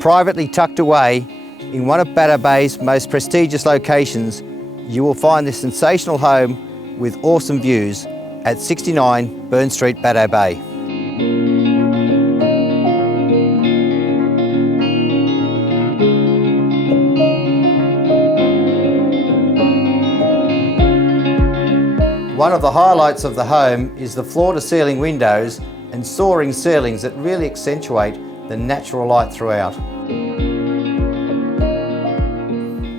Privately tucked away in one of Bateau Bay's most prestigious locations, you will find this sensational home with awesome views at 69 Berne St, Bateau Bay. One of the highlights of the home is the floor-to-ceiling windows and soaring ceilings that really accentuate the natural light throughout.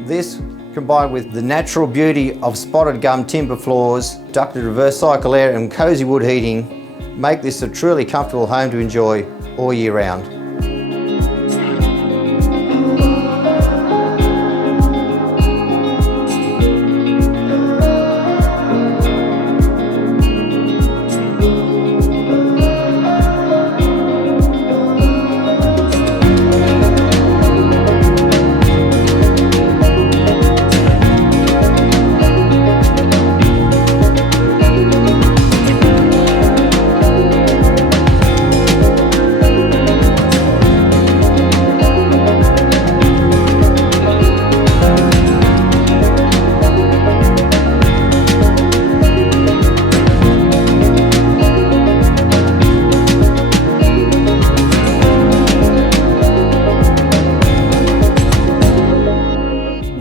This, combined with the natural beauty of spotted gum timber floors, ducted reverse cycle air and cosy wood heating, make this a truly comfortable home to enjoy all year round.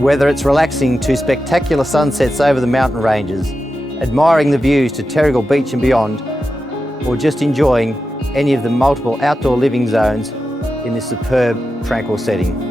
Whether it's relaxing to spectacular sunsets over the mountain ranges, admiring the views to Terrigal Beach and beyond, or just enjoying any of the multiple outdoor living zones in this superb, tranquil setting.